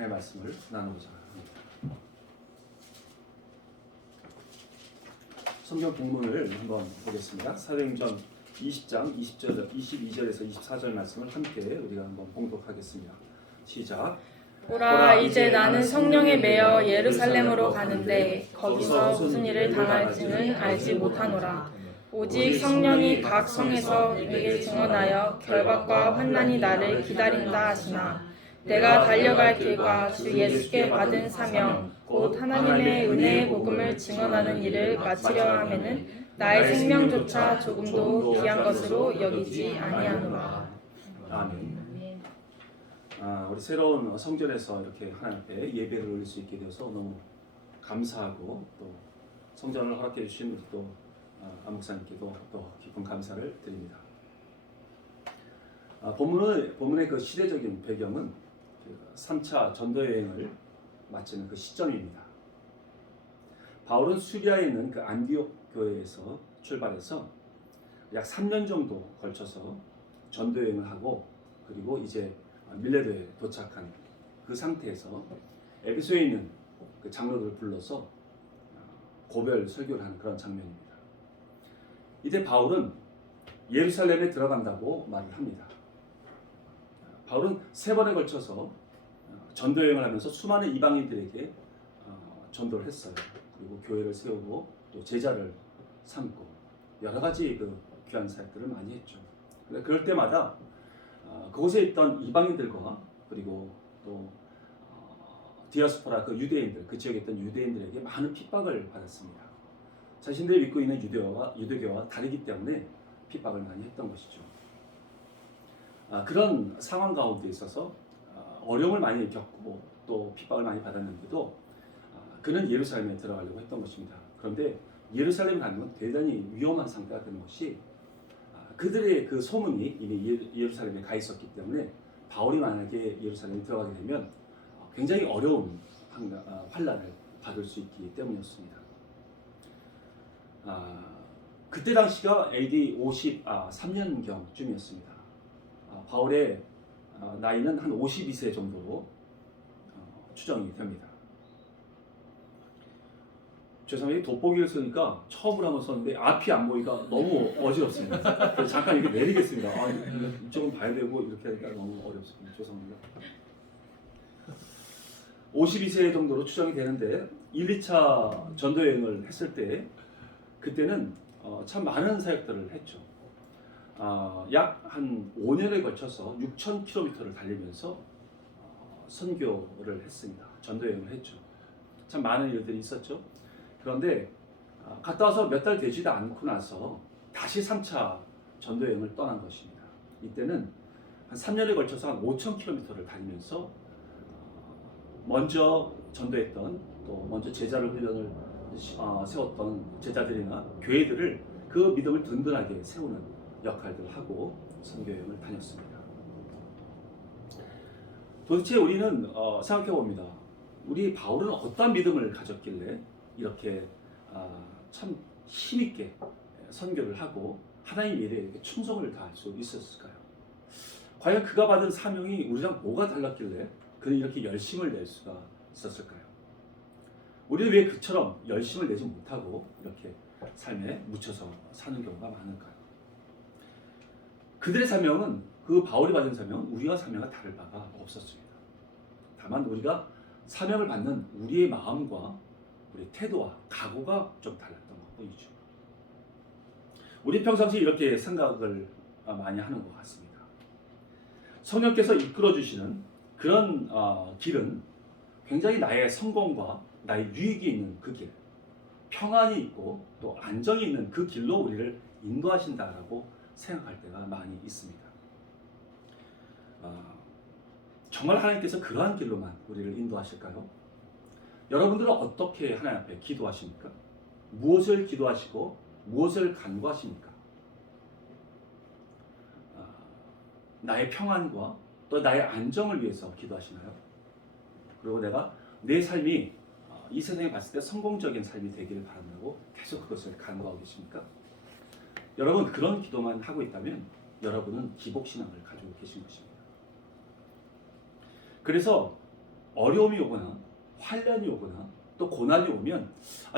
하나님의 말씀을 나누고자 합니다. 성경 본문을 한번 보겠습니다. 사도행전 20장 22절에서 24절 말씀을 함께 우리가 한번 봉독하겠습니다. 시작. 보라, 이제 나는 성령에 매여 예루살렘으로 가는데 거기서 무슨 일을 당할지는 알지 못하노라. 오직 성령이 각 성에서 내게 증언하여 결박과 환난이 나를 기다린다 하시나, 내가 달려갈 길과 주 예수께 받은 사명 곧 하나님의 은혜의 복음을 증언하는 일을 마치려 하면은 나의 생명조차 조금도 귀한 것으로 여기지 아니하노라. 아멘. 우리 새로운 성전에서 이렇게 하나님 앞에 예배를 올릴 수 있게 되어서 너무 감사하고, 또 성전을 허락해 주신 우리 또 안목사님께도 또 깊은 감사를 드립니다. 본문의 그 시대적인 배경은 3차 전도 여행을 마치는 그 시점입니다. 바울은 수리아에 있는 그 안디옥 교회에서 출발해서 약 3년 정도 걸쳐서 전도 여행을 하고, 그리고 이제 밀레도에 도착한 그 상태에서 에베소에 있는 그 장로들을 불러서 고별 설교를 하는 그런 장면입니다. 이때 바울은 예루살렘에 들어간다고 말을 합니다. 바울은 3번에 걸쳐서 전도 여행을 하면서 수많은 이방인들에게 전도를 했어요. 그리고 교회를 세우고 또 제자를 삼고 여러 가지 그 귀한 사역들을 많이 했죠. 그럴 때마다 그곳에 있던 이방인들과 그리고 또 디아스포라 그 유대인들, 그 지역에 있던 유대인들에게 많은 핍박을 받았습니다. 자신들이 믿고 있는 유대교와 다르기 때문에 핍박을 많이 했던 것이죠. 그런 상황 가운데 있어서 어려움을 많이 겪고 또 핍박을 많이 받았는데도 그는 예루살렘에 들어가려고 했던 것입니다. 그런데 예루살렘 가는 건 대단히 위험한 상태가 되는 것이, 그들의 그 소문이 이미 예루살렘에 가 있었기 때문에 바울이 만약에 예루살렘에 들어가게 되면 굉장히 어려운 환난을 받을 수 있기 때문이었습니다. 그때 당시가 AD 53년경쯤이었습니다. 바울의 나이는 한 52세 정도로 추정이 됩니다. 죄송해요. 돋보기를 쓰니까 처음으로 한번 썼는데 앞이 안 보이니까 너무 어지럽습니다. 그래서 잠깐 이렇게 내리겠습니다. 이쪽은 봐야 되고 이렇게 하니까 너무 어렵습니다. 죄송합니다. 52세 정도로 추정이 되는데 1, 2차 전도여행을 했을 때 그때는 참 많은 사역들을 했죠. 약 한 5년에 걸쳐서 6,000km를 달리면서 선교를 했습니다. 전도여행을 했죠. 참 많은 일들이 있었죠. 그런데 갔다 와서 몇 달 되지도 않고 나서 다시 3차 전도여행을 떠난 것입니다. 이때는 한 3년에 걸쳐서 한 5,000km를 다니면서 먼저 전도했던, 또 먼저 제자를 훈련을 세웠던 제자들이나 교회들을 그 믿음을 든든하게 세우는 역할들을 하고 선교여행을 다녔습니다. 도대체 우리는 생각해 봅니다. 우리 바울은 어떤 믿음을 가졌길래 이렇게 참 힘있게 선교를 하고 하나님 일에 이렇게 충성을 다할 수 있었을까요? 과연 그가 받은 사명이 우리랑 뭐가 달랐길래 그는 이렇게 열심을 낼 수가 있었을까요? 우리는 왜 그처럼 열심을 내지 못하고 이렇게 삶에 묻혀서 사는 경우가 많을까요? 그들의 사명은, 그 바울이 받은 사명은 우리와 사명과 다를 바가 없었습니다. 다만 우리가 사명을 받는 우리의 마음과 우리 태도와 각오가 좀 달랐던 것 뿐이죠. 우리 평상시 이렇게 생각을 많이 하는 것 같습니다. 성령께서 이끌어 주시는 그런 길은 굉장히 나의 성공과 나의 유익이 있는 그 길, 평안이 있고 또 안정이 있는 그 길로 우리를 인도하신다라고 생각할 때가 많이 있습니다. 정말 하나님께서 그러한 길로만 우리를 인도하실까요? 여러분들은 어떻게 하나님 앞에 기도하십니까? 무엇을 기도하시고 무엇을 간구하십니까? 나의 평안과 또 나의 안정을 위해서 기도하시나요? 그리고 내가 내 삶이 이 세상에 봤을 때 성공적인 삶이 되기를 바란다고 계속 그것을 간구하고 계십니까? 여러분, 그런 기도만 하고 있다면 여러분은 기복신앙을 가지고 계신 것입니다. 그래서 어려움이 오거나 환란이 오거나 또 고난이 오면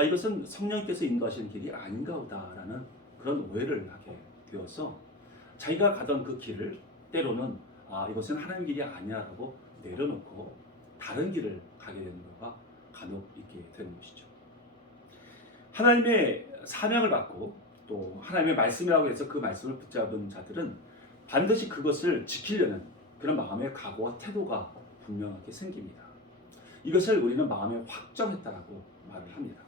이것은 성령께서 인도하시는 길이 아닌가 보다라는 그런 오해를 하게 되어서 자기가 가던 그 길을 때로는 이것은 하나님 길이 아니야라고 내려놓고 다른 길을 가게 되는 경우가 간혹 있게 되는 것이죠. 하나님의 사명을 받고 또 하나님의 말씀이라고 해서 그 말씀을 붙잡은 자들은 반드시 그것을 지키려는 그런 마음의 각오와 태도가 분명하게 생깁니다. 이것을 우리는 마음에 확정했다라고 말을 합니다.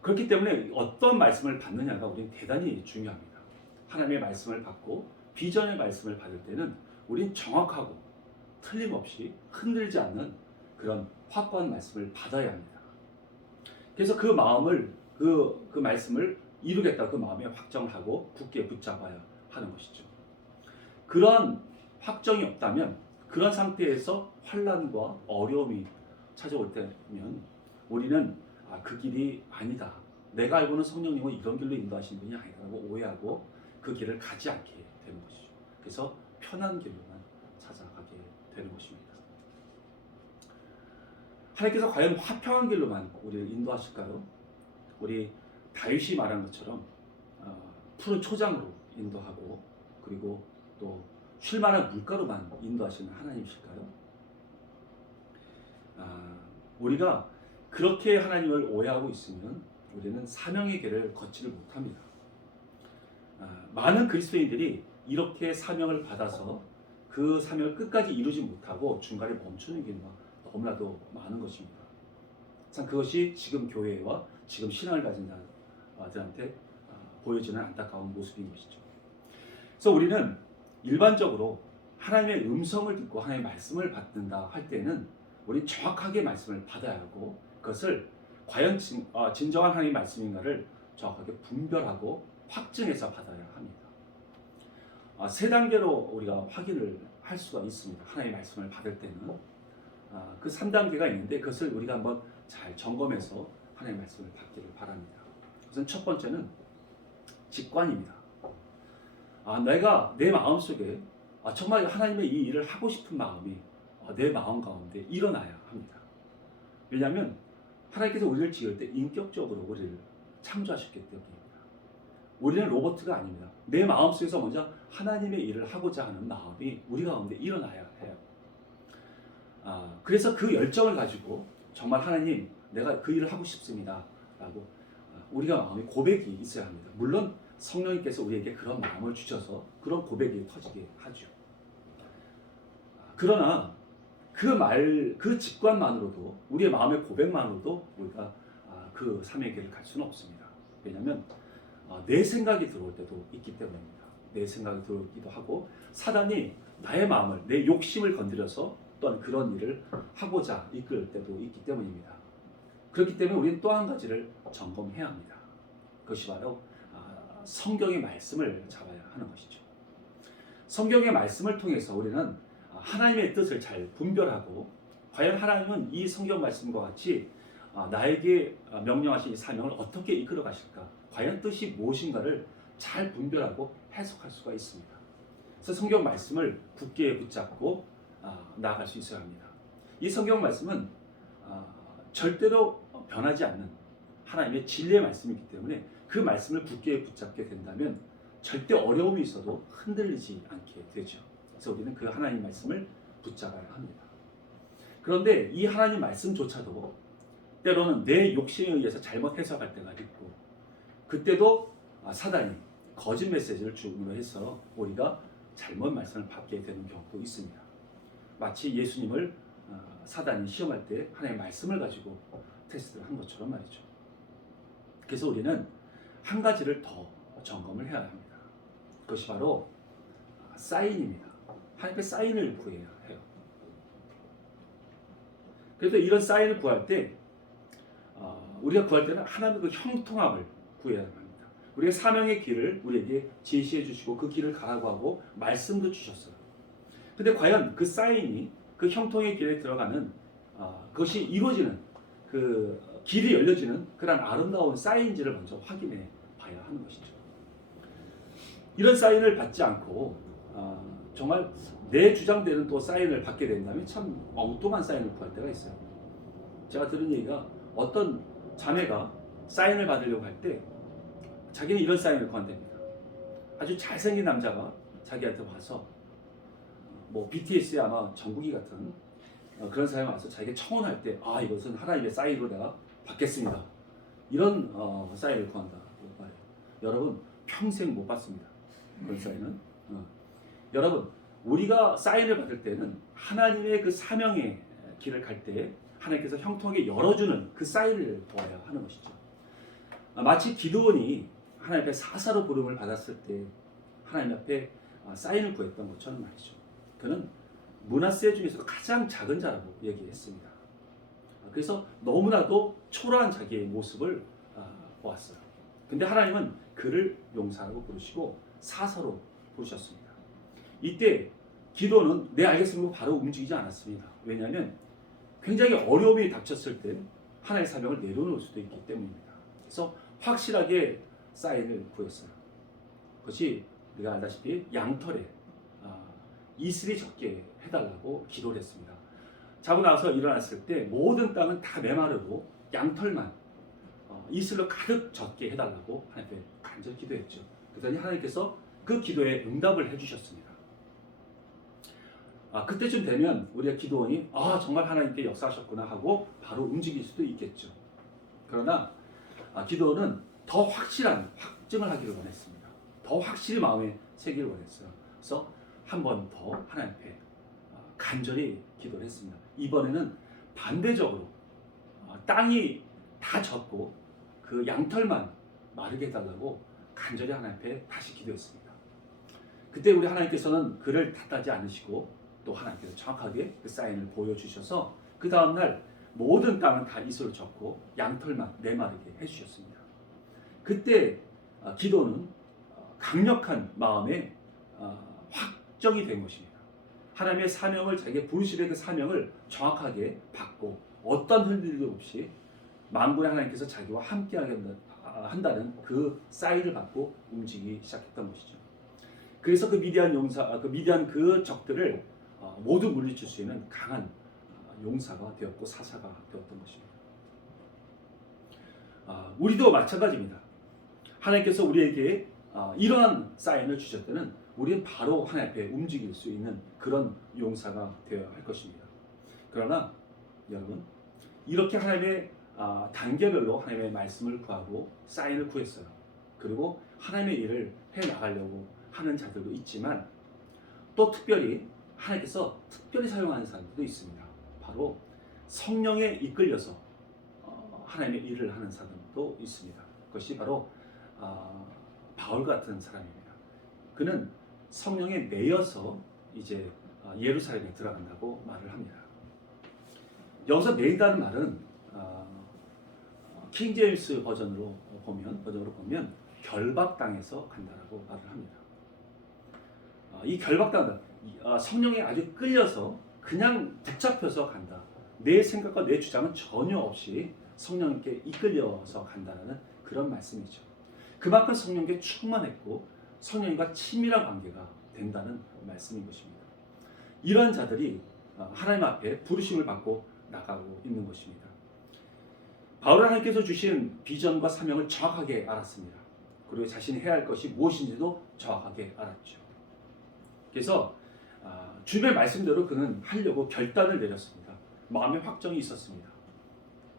그렇기 때문에 어떤 말씀을 받느냐가 우리는 대단히 중요합니다. 하나님의 말씀을 받고 비전의 말씀을 받을 때는 우린 정확하고 틀림없이 흔들지 않는 그런 확고한 말씀을 받아야 합니다. 그래서 그 마음을 그 말씀을 이루겠다 그 마음에 확정을 하고 굳게 붙잡아야 하는 것이죠. 그런 확정이 없다면 그런 상태에서 환란과 어려움이 찾아올 때면 우리는 그 길이 아니다. 내가 알고는 성령님은 이런 길로 인도하시는 분이 아니라고 오해하고 그 길을 가지 않게 되는 것이죠. 그래서 편한 길로만 찾아가게 되는 것입니다. 하나님께서 과연 화평한 길로만 우리를 인도하실까요? 우리 다윗이 말한 것처럼 푸른 초장으로 인도하고 그리고 또 쉴만한 물가로만 인도하시는 하나님이실까요? 우리가 그렇게 하나님을 오해하고 있으면 우리는 사명의 길을 걷지를 못합니다. 많은 그리스도인들이 이렇게 사명을 받아서 그 사명을 끝까지 이루지 못하고 중간에 멈추는 경우가 너무나도 많은 것입니다. 참 그것이 지금 교회와 지금 신앙을 가진 자들한테 보여지는 안타까운 모습인 것이죠. 그래서 우리는 일반적으로 하나님의 음성을 듣고 하나님의 말씀을 받는다 할 때는 우리는 정확하게 말씀을 받아야 하고 그것을 과연 진정한 하나님의 말씀인가를 정확하게 분별하고 확증해서 받아야 합니다. 세 단계로 우리가 확인을 할 수가 있습니다. 하나님의 말씀을 받을 때는 그 3단계가 있는데 그것을 우리가 한번 잘 점검해서 하나님의 말씀을 받기를 바랍니다. 우선 첫 번째는 직관입니다. 내가 내 마음속에 정말 하나님의 이 일을 하고 싶은 마음이 내 마음 가운데 일어나야 합니다. 왜냐하면 하나님께서 우리를 지을 때 인격적으로 우리를 창조하셨기 때문입니다. 우리는 로봇가 아닙니다. 내 마음속에서 먼저 하나님의 일을 하고자 하는 마음이 우리 가운데 일어나야 해요. 그래서 그 열정을 가지고 정말 하나님 내가 그 일을 하고 싶습니다 라고 우리가 마음에 고백이 있어야 합니다. 물론 성령님께서 우리에게 그런 마음을 주셔서 그런 고백이 터지게 하죠. 그러나 그 직관만으로도 우리의 마음의 고백만으로도 우리가 그 삶의 길을 갈 수는 없습니다. 왜냐하면 내 생각이 들어올 때도 있기 때문입니다. 내 생각이 들어오기도 하고 사단이 나의 마음을 내 욕심을 건드려서 또한 그런 일을 하고자 이끌 때도 있기 때문입니다. 그렇기 때문에 우리는 또 한 가지를 점검해야 합니다. 그것이 바로 성경의 말씀을 잡아야 하는 것이죠. 성경의 말씀을 통해서 우리는 하나님의 뜻을 잘 분별하고 과연 하나님은 이 성경 말씀과 같이 나에게 명령하신 이 사명을 어떻게 이끌어 가실까? 과연 뜻이 무엇인가를 잘 분별하고 해석할 수가 있습니다. 그래서 성경 말씀을 굳게 붙잡고 나아갈 수 있어야 합니다. 이 성경 말씀은 절대로 변하지 않는 하나님의 진리의 말씀이기 때문에 그 말씀을 굳게 붙잡게 된다면 절대 어려움이 있어도 흔들리지 않게 되죠. 그래서 우리는 그 하나님 말씀을 붙잡아야 합니다. 그런데 이 하나님 말씀조차도 때로는 내 욕심에 의해서 잘못 해석할 때가 있고 그때도 사단이 거짓 메시지를 주로 해서 우리가 잘못 말씀을 받게 되는 경우도 있습니다. 마치 예수님을 사단이 시험할 때 하나님의 말씀을 가지고 테스트를 한 것처럼 말이죠. 그래서 우리는 한 가지를 더 점검을 해야 합니다. 그것이 바로 사인입니다. 하나님의 사인을 구해야 해요. 그래서 이런 사인을 구할 때 우리가 구할 때는 하나님의 그 형통함을 구해야 합니다. 우리가 사명의 길을 우리에게 제시해 주시고 그 길을 가라고 하고 말씀도 주셨어요. 근데 과연 그 사인이 그 형통의 길에 들어가는 그것이 이루어지는 그 길이 열려지는 그런 아름다운 사인인지를 먼저 확인해 봐야 하는 것이죠. 이런 사인을 받지 않고 정말 내 주장대는 또 사인을 받게 된다면 참 엉뚱한 사인을 구할 때가 있어요. 제가 들은 얘기가 어떤 자매가 사인을 받으려고 할 때 자기는 이런 사인을 구한답니다. 아주 잘생긴 남자가 자기한테 와서 뭐 BTS의 아마 정국이 같은 그런 사람이 와서 자기가 청혼할 때 이것은 하나님의 사인으로 내가 받겠습니다. 이런 사인을 구한다고 말해요. 여러분 평생 못 받습니다. 그런 사인은. 여러분 우리가 사인을 받을 때는 하나님의 그 사명의 길을 갈 때 하나님께서 형통하게 열어주는 그 사인을 보아야 하는 것이죠. 마치 기드온이 하나님 앞에 사사로 부름을 받았을 때 하나님 앞에 사인을 구했던 것처럼 말이죠. 그는 므낫세 중에서 가장 작은 자라고 얘기했습니다. 그래서 너무나도 초라한 자기의 모습을 보았어요. 근데 하나님은 그를 용사라고 부르시고 사사로 부르셨습니다. 이때 기도는 네 알겠습니다 바로 움직이지 않았습니다. 왜냐하면 굉장히 어려움이 닥쳤을 때 하나님의 사명을 내려놓을 수도 있기 때문입니다. 그래서 확실하게 사인을 구했어요. 그것이 우리가 알다시피 양털에 이슬이 적게 해달라고 기도를 했습니다. 자고 나서 일어났을 때 모든 땅은 다 메마르고 양털만 이슬로 가득 젖게 해달라고 하나님께 간절히 기도했죠. 그랬더니 하나님께서 그 기도에 응답을 해주셨습니다. 그때쯤 되면 우리가 기도원이 정말 하나님께 역사하셨구나 하고 바로 움직일 수도 있겠죠. 그러나 기도원은 더 확실한 확증을 하기를 원했습니다. 더 확실히 마음에 새기를 원했어요. 그래서 한 번 더 하나님 앞에 간절히 기도를 했습니다. 이번에는 반대적으로 땅이 다 젖고 그 양털만 마르게 해달라고 간절히 하나님 앞에 다시 기도했습니다. 그때 우리 하나님께서는 그를 탓하지 않으시고 또 하나님께서 정확하게 그 사인을 보여주셔서 그 다음날 모든 땅은 다 이슬로 젖고 양털만 메마르게 해주셨습니다. 그때 기도는 강력한 마음에 확정이 된 것입니다. 하나님의 사명을 자기의 부르심의 그 사명을 정확하게 받고 어떤 흔들림 없이 만군의 하나님께서 자기와 함께하게 한다는 그 사인을 받고 움직이기 시작했던 것이죠. 그래서 그 미디안 그 적들을 모두 물리칠 수 있는 강한 용사가 되었고 사사가 되었던 것입니다. 우리도 마찬가지입니다. 하나님께서 우리에게 이러한 사인을 주실 때는 우리는 바로 하나님 앞에 움직일 수 있는 그런 용사가 되어야 할 것입니다. 그러나 여러분 이렇게 하나님의 단계별로 하나님의 말씀을 구하고 사인을 구했어요. 그리고 하나님의 일을 해나가려고 하는 자들도 있지만 또 특별히 하나님께서 특별히 사용하는 사람들도 있습니다. 바로 성령에 이끌려서 하나님의 일을 하는 사람도 있습니다. 그것이 바로 바울 같은 사람입니다. 그는 성령에 매여서 이제 예루살렘에 들어간다고 말을 합니다. 여기서 매이다는 말은 킹 제임스 버전으로 보면 결박당해서 간다라고 말을 합니다. 이 결박당한다, 성령에 아주 끌려서 그냥 붙잡혀서 간다. 내 생각과 내 주장은 전혀 없이 성령께 이끌려서 간다는 그런 말씀이죠. 그만큼 성령께 충만했고 성령과 친밀한 관계가 된다는 말씀인 것입니다. 이러한 자들이 하나님 앞에 부르심을 받고 나가고 있는 것입니다. 바울 하나님께서 주신 비전과 사명을 정확하게 알았습니다. 그리고 자신이 해야 할 것이 무엇인지도 정확하게 알았죠. 그래서 주님의 말씀대로 그는 하려고 결단을 내렸습니다. 마음의 확정이 있었습니다.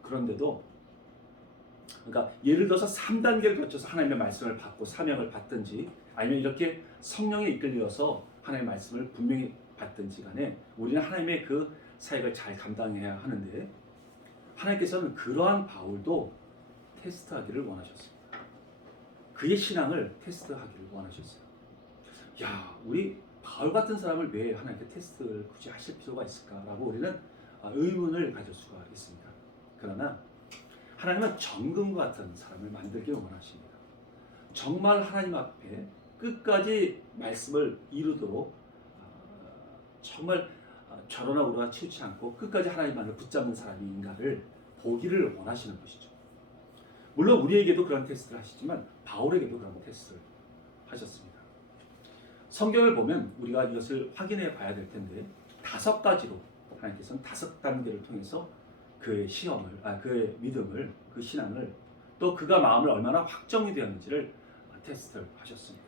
그런데도 그러니까 예를 들어서 3단계를 거쳐서 하나님의 말씀을 받고 사명을 받든지 아니면 이렇게 성령에 이끌려서 하나님의 말씀을 분명히 받든지 간에 우리는 하나님의 그 사역을 잘 감당해야 하는데 하나님께서는 그러한 바울도 테스트하기를 원하셨습니다. 그의 신앙을 테스트하기를 원하셨어요. 우리 바울 같은 사람을 왜 하나님께 테스트를 굳이 하실 필요가 있을까라고 우리는 의문을 가질 수가 있습니다. 그러나 하나님은 정금과 같은 사람을 만들기를 원하십니다. 정말 하나님 앞에 끝까지 말씀을 이루도록 정말 좌로나 우로나 치우치 않고 끝까지 하나님만을 붙잡는 사람인가를 보기를 원하시는 것이죠. 물론 우리에게도 그런 테스트를 하시지만 바울에게도 그런 테스트를 하셨습니다. 성경을 보면 우리가 이것을 확인해 봐야 될 텐데 5가지로 하나님께서는 5단계를 통해서 그의 시험을, 그의 믿음을, 그 신앙을 또 그가 마음을 얼마나 확정이 되었는지를 테스트를 하셨습니다.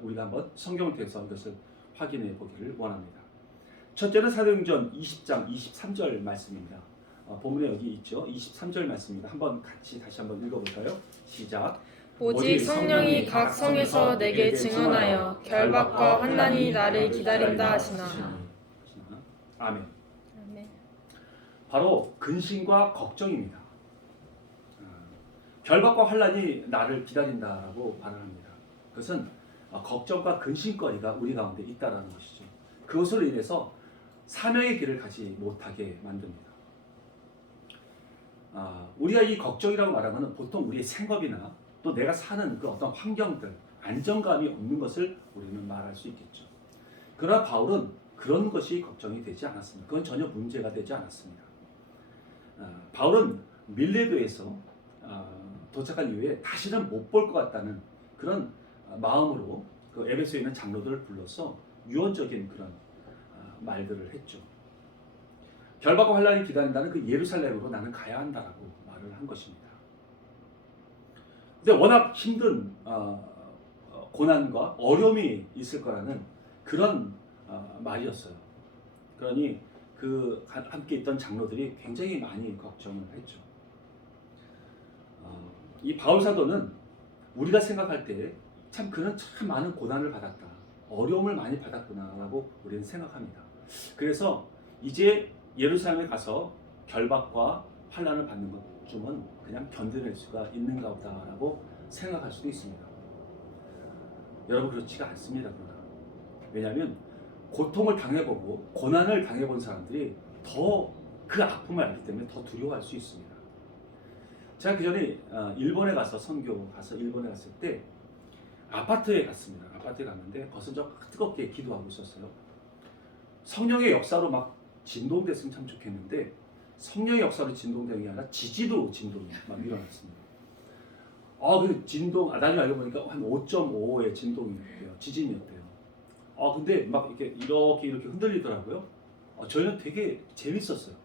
우리가 한번 성경을 통해서 이것을 확인해 보기를 원합니다. 첫째는 사도행전 20장 23절 말씀입니다. 본문에 여기 있죠. 23절 말씀입니다. 한번 같이 다시 한번 읽어볼까요? 시작. 오직 성령이 각 성에서 내게 증언하여 결박과 환난이 나를 기다린다 하시나. 아멘. 아멘. 바로 근심과 걱정입니다. 결박과 환난이 나를 기다린다라고 말을 합니다. 그것은 걱정과 근심거리가 우리 가운데 있다라는 것이죠. 그것으로 인해서 사명의 길을 가지 못하게 만듭니다. 우리가 이 걱정이라고 말하면 보통 우리의 생업이나 또 내가 사는 그 어떤 환경들, 안정감이 없는 것을 우리는 말할 수 있겠죠. 그러나 바울은 그런 것이 걱정이 되지 않았습니다. 그건 전혀 문제가 되지 않았습니다. 바울은 밀레도에서 도착한 이후에 다시는 못 볼 것 같다는 그런 마음으로 그 에베소에 있는 장로들을 불러서 유언적인 그런 말들을 했죠. 결박과 환난이 기다린다는 그 예루살렘으로 나는 가야 한다라고 말을 한 것입니다. 근데 워낙 힘든 고난과 어려움이 있을 거라는 그런 말이었어요. 그러니 그 함께 있던 장로들이 굉장히 많이 걱정을 했죠. 이 바울 사도는 우리가 생각할 때 참 그는 참 많은 고난을 받았다, 어려움을 많이 받았구나라고 우리는 생각합니다. 그래서 이제 예루살렘에 가서 결박과 환난을 받는 것쯤은 그냥 견뎌낼 수가 있는가 보다라고 생각할 수도 있습니다. 여러분 그렇지가 않습니다. 그러나 왜냐하면 고통을 당해보고 고난을 당해본 사람들이 더 그 아픔을 알기 때문에 더 두려워할 수 있습니다. 제가 그 전에 일본에 가서 선교 가서 일본에 갔을 때 아파트에 갔습니다. 아파트에 갔는데 거기서 저 뜨겁게 기도하고 있었어요. 성령의 역사로 막 진동됐으면 참 좋겠는데 성령의 역사로 진동되는 게 아니라 지지도 진동이 막 일어났습니다. 그 진동, 나중에 알고 보니까 한 5.5의 진동이었대요. 지진이었대요. 근데 막 이렇게 흔들리더라고요. 저희는 되게 재밌었어요.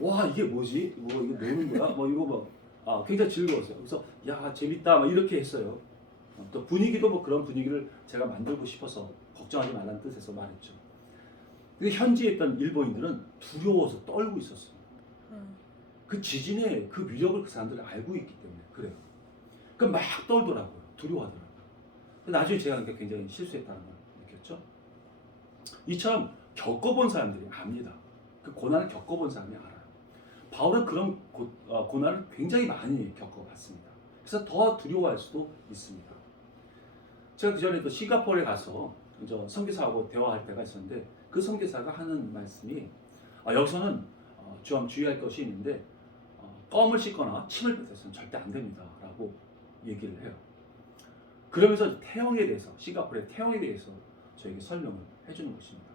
와, 이게 뭐지? 이거 노는 거야? 이거 굉장히 즐거웠어요. 그래서 야, 재밌다 막 이렇게 했어요. 또 분위기도 그런 분위기를 제가 만들고 싶어서 걱정하지 말라는 뜻에서 말했죠. 근데 현지에 있던 일본인들은 두려워서 떨고 있었어요. 그 지진의 그 위력을 그 사람들이 알고 있기 때문에 그래요. 막 떨더라고요. 두려워하더라고요. 나중에 제가 굉장히 실수했다는 걸 느꼈죠. 이처럼 겪어본 사람들이 압니다. 그 고난을 겪어본 사람이 알아요. 바울은 그런 고난을 굉장히 많이 겪어봤습니다. 그래서 더 두려워할 수도 있습니다. 제가 그 전에 또 싱가포르에 가서 선교사하고 대화할 때가 있었는데 그 선교사가 하는 말씀이 여기서는 좀 주의할 것이 있는데 껌을 씹거나 침을 뱉어서는 절대 안 됩니다 라고 얘기를 해요. 그러면서 태형에 대해서, 싱가포르의 태형에 대해서 저에게 설명을 해주는 것입니다.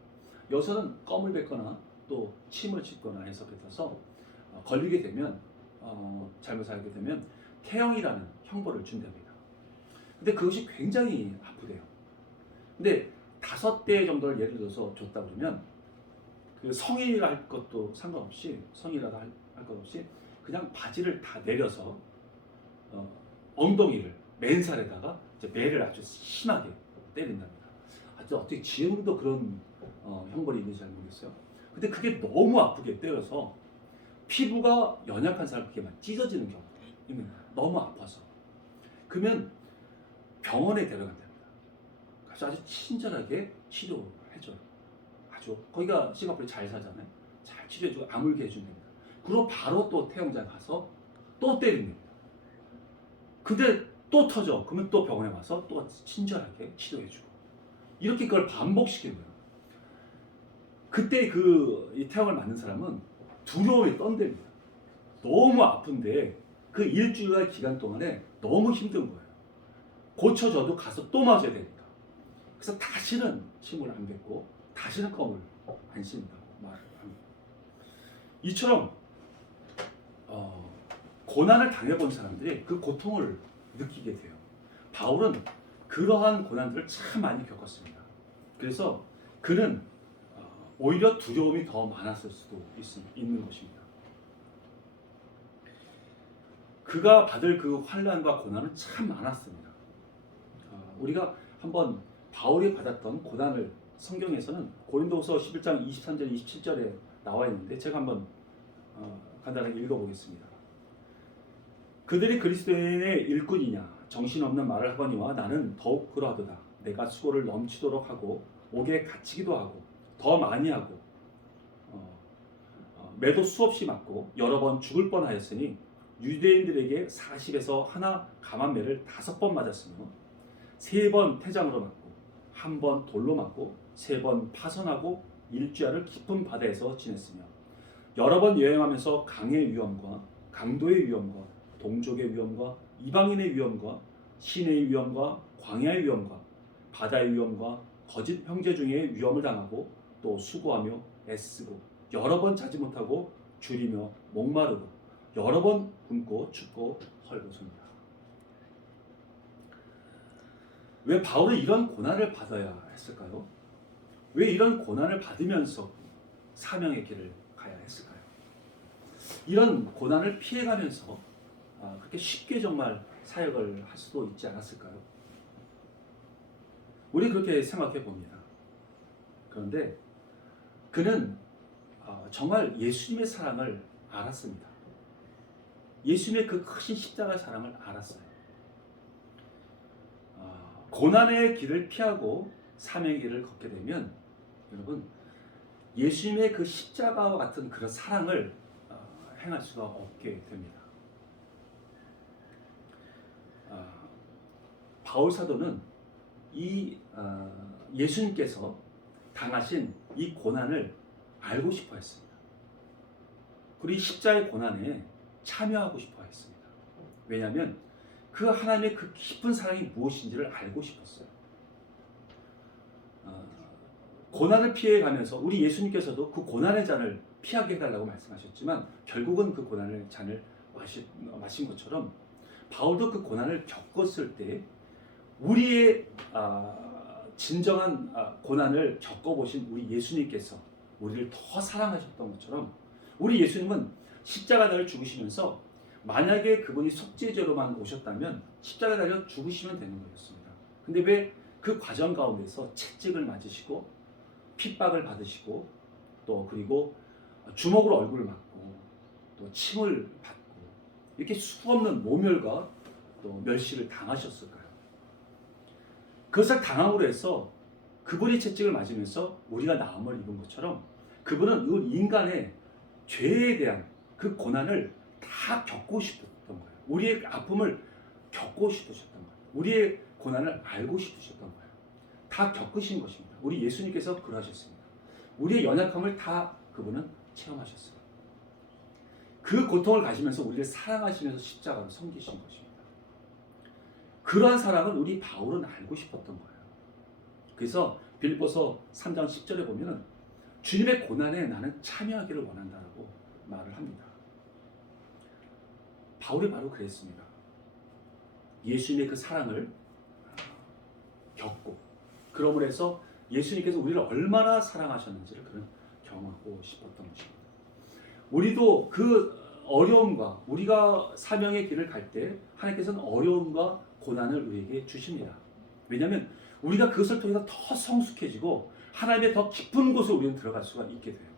여기서는 껌을 뱉거나 또 침을 뱉거나 해서 뱉어서 걸리게 되면 잘못 살게 되면 태형이라는 형벌을 준답니다. 근데 그것이 굉장히 아프대요. 근데 5대 정도를 예를 들어서 줬다 그러면 그 성인이라 할 것도 상관없이, 성인이라도 할 것 없이 그냥 바지를 다 내려서 엉덩이를 맨살에다가 매를 아주 심하게 때린답니다. 어떻게 지금도 그런 형벌이 있는지 잘 모르겠어요. 근데 그게 너무 아프게 때려서 피부가 연약한 사람 그게 막 찢어지는 경우가 있는 거예요. 너무 아파서. 그러면 병원에 데려간답니다. 그래서 아주 친절하게 치료를 해줘요. 아주 거기가 싱가포르에 잘 살잖아요. 잘 치료해주고 아물게 해준답니다. 그리고 바로 또 태영장 가서 또 때립니다. 근데 또 터져. 그러면 또 병원에 와서 또 친절하게 치료해주고 이렇게 그걸 반복시키는 거예요. 그때 이 태형을 맞는 사람은 두려움에 떤답니다. 너무 아픈데 그 일주일의 기간 동안에 너무 힘든 거예요. 고쳐져도 가서 또 맞아야 되니까. 그래서 다시는 침을 안 뱉고 다시는 껌을 안 씹는다고 말을 합니다. 이처럼 고난을 당해본 사람들이 그 고통을 느끼게 돼요. 바울은 그러한 고난들을 참 많이 겪었습니다. 그래서 그는 오히려 두려움이 더 많았을 수도 있는 것입니다. 그가 받을 그 환난과 고난은 참 많았습니다. 우리가 한번 바울이 받았던 고난을 성경에서는 고린도후서 11장 23절 27절에 나와 있는데 제가 한번 간단하게 읽어보겠습니다. 그들이 그리스도인의 일꾼이냐 정신없는 말을 하거니와 나는 더욱 그러하도다. 내가 수고를 넘치도록 하고 옥에 갇히기도 하고 더 많이 하고 매도 수없이 맞고 여러 번 죽을 뻔하였으니 유대인들에게 40에서 하나 감한매를 5번 맞았으며 3번 태장으로 맞고 1번 돌로 맞고 3번 파선하고 일주야를 깊은 바다에서 지냈으며 여러 번 여행하면서 강의 위험과 강도의 위험과 동족의 위험과 이방인의 위험과 시내의 위험과 광야의 위험과 바다의 위험과 거짓 형제 중에 위험을 당하고 또 수고하며 애쓰고 여러 번 자지 못하고 줄이며 목마르고 여러 번 굶고 춥고 헐벗습니다. 왜 바울은 이런 고난을 받아야 했을까요? 왜 이런 고난을 받으면서 사명의 길을 가야 했을까요? 이런 고난을 피해가면서 그렇게 쉽게 정말 사역을 할 수도 있지 않았을까요? 우리 그렇게 생각해 봅니다. 그런데 그는 정말 예수님의 사랑을 알았습니다. 예수님의 그 크신 십자가의 사랑을 알았어요. 고난의 길을 피하고 사명의 길을 걷게 되면 여러분 예수님의 그 십자가와 같은 그런 사랑을 행할 수가 없게 됩니다. 바울 사도는 이 예수님께서 당하신 이 고난을 알고 싶어 했습니다. 그리고 이 십자가의 고난에 참여하고 싶어 했습니다. 왜냐하면 그 하나님의 그 깊은 사랑이 무엇인지를 알고 싶었어요. 고난을 피해가면서 우리 예수님께서도 그 고난의 잔을 피하게 해달라고 말씀하셨지만 결국은 그 고난의 잔을 마신 것처럼 바울도 그 고난을 겪었을 때 우리의 진정한 고난을 겪어보신 우리 예수님께서 우리를 더 사랑하셨던 것처럼 우리 예수님은 십자가를 죽으시면서 만약에 그분이 속죄제로만 오셨다면 십자가 달려 죽으시면 되는 거였습니다. 근데 왜 그 과정 가운데서 채찍을 맞으시고 핍박을 받으시고 또 그리고 주먹으로 얼굴을 맞고 또 침을 받고 이렇게 수없는 모멸과 또 멸시를 당하셨을까요? 그것을 당함으로 해서 그분이 채찍을 맞으면서 우리가 나음을 입은 것처럼 그분은 이 인간의 죄에 대한 그 고난을 다 겪고 싶었던 거예요. 우리의 아픔을 겪고 싶으셨던 거예요. 우리의 고난을 알고 싶으셨던 거예요. 다 겪으신 것입니다. 우리 예수님께서 그러하셨습니다. 우리의 연약함을 다 그분은 체험하셨어요. 그 고통을 가지면서 우리를 사랑하시면서 십자가로 섬기신 것입니다. 그러한 사랑을 우리 바울은 알고 싶었던 거예요. 그래서 빌립보서 3장 10절에 보면은 주님의 고난에 나는 참여하기를 원한다라고 말을 합니다. 바울이 바로 그랬습니다. 예수님의 그 사랑을 겪고 그러므로 해서 예수님께서 우리를 얼마나 사랑하셨는지를 그는 경험하고 싶었던 것입니다. 우리도 그 어려움과 우리가 사명의 길을 갈 때 하나님께서는 어려움과 고난을 우리에게 주십니다. 왜냐하면 우리가 그것을 통해서 더 성숙해지고 하나님의 더 깊은 곳에 우리는 들어갈 수가 있게 돼요.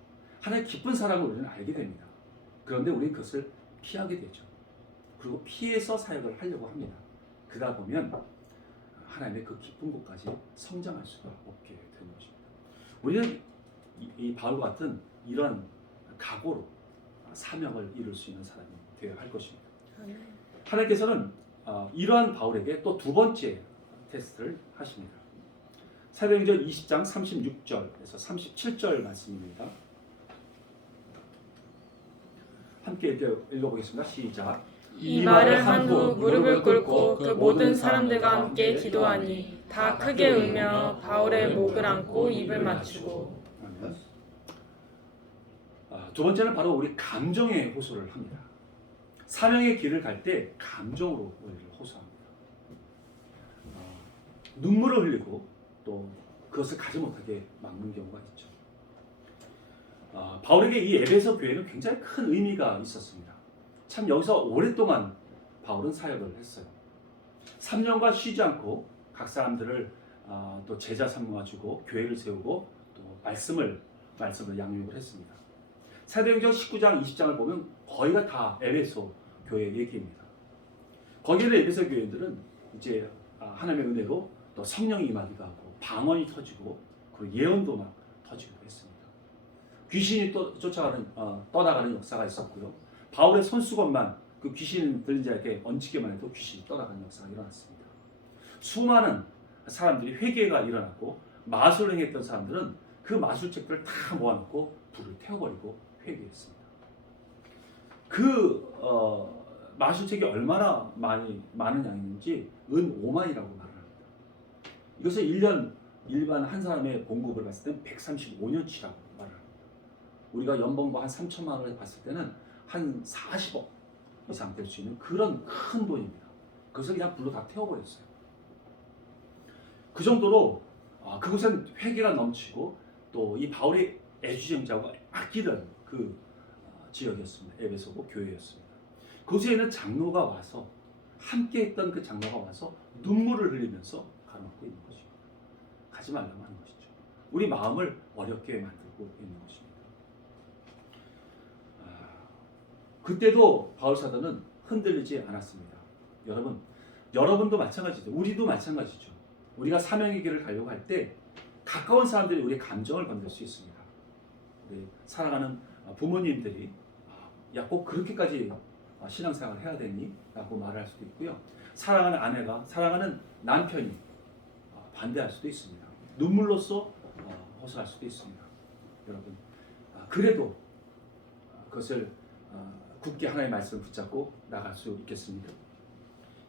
하나님의 깊은 사랑을 우리는 알게 됩니다. 그런데 우리는 그것을 피하게 되죠. 그리고 피해서 사역을 하려고 합니다. 그러다 보면 하나님의 그 깊은 곳까지 성장할 수가 없게 되는 것입니다. 우리는 이 바울과 같은 이런 각오로 사명을 이룰 수 있는 사람이 되어야 할 것입니다. 하나님께서는 이러한 바울에게 또 두 번째 테스트를 하십니다. 사도행전 20장 36절에서 37절 말씀입니다. 함께 읽어보겠습니다. 시작. 이 말을 한 후 무릎을 꿇고 그 모든 사람들과 함께 기도하니 다 크게 울며 바울의 목을 안고 입을 맞추고. 두 번째는 바로 우리 감정에 호소를 합니다. 사명의 길을 갈 때 감정으로 우리를 호소합니다. 눈물을 흘리고 또 그것을 가지 못하게 막는 경우가 있죠. 바울에게 이 에베소 교회는 굉장히 큰 의미가 있었습니다. 참 여기서 오랫동안 바울은 사역을 했어요. 3년간 쉬지 않고 각 사람들을 또 제자 삼아주고 교회를 세우고 또 말씀을 양육을 했습니다. 사도행전 19장 20장을 보면 거의가 다 에베소 교회 얘기입니다. 거기는 에베소 교회들은 이제 하나님의 은혜로 또 성령이 임하기도 하고 방언이 터지고 그리고 예언도 막 터지기도 했습니다. 귀신이 떠나가는 역사가 있었고요. 바울의 손수건만 그 귀신 들린 자에게 얹히기만 해도 귀신이 떠나가는 역사가 일어났습니다. 수많은 사람들이 회개가 일어났고 마술을 행했던 사람들은 그 마술책들을 다 모아놓고 불을 태워버리고 회개했습니다. 그 마술책이 얼마나 많은 양인지 은 5만이라고 말을 합니다. 이것은 1년 일반 한 사람의 봉급을 봤을 때는 135년치라고 말을 합니다. 우리가 연봉도 한 3천만 원을 봤을 때는 한 40억 이상 될 수 있는 그런 큰 돈입니다. 그것을 그냥 불로 다 태워버렸어요. 그 정도로 그곳엔 회개가 넘치고 또 이 바울의 애주쟁자가 아끼던 그 지역이었습니다. 에베소고 교회였습니다. 그곳에 있는 장로가 와서 함께했던 그 장로가 와서 눈물을 흘리면서 가로막고 있는 것입니다. 가지 말라고 하는 것이죠. 우리 마음을 어렵게 만들고 있는 것입니다. 그때도 바울 사도는 흔들리지 않았습니다. 여러분도 마찬가지죠. 우리도 마찬가지죠. 우리가 사명의 길을 가려고 할 때 가까운 사람들이 우리의 감정을 건들 수 있습니다. 우리 사랑하는 부모님들이 야, 꼭 그렇게까지 신앙생활을 해야 되니? 라고 말할 수도 있고요. 사랑하는 아내가, 사랑하는 남편이 반대할 수도 있습니다. 눈물로써 호소할 수도 있습니다. 여러분, 그래도 그것을 굳게 하나님의 말씀을 붙잡고 나갈 수 있겠습니다.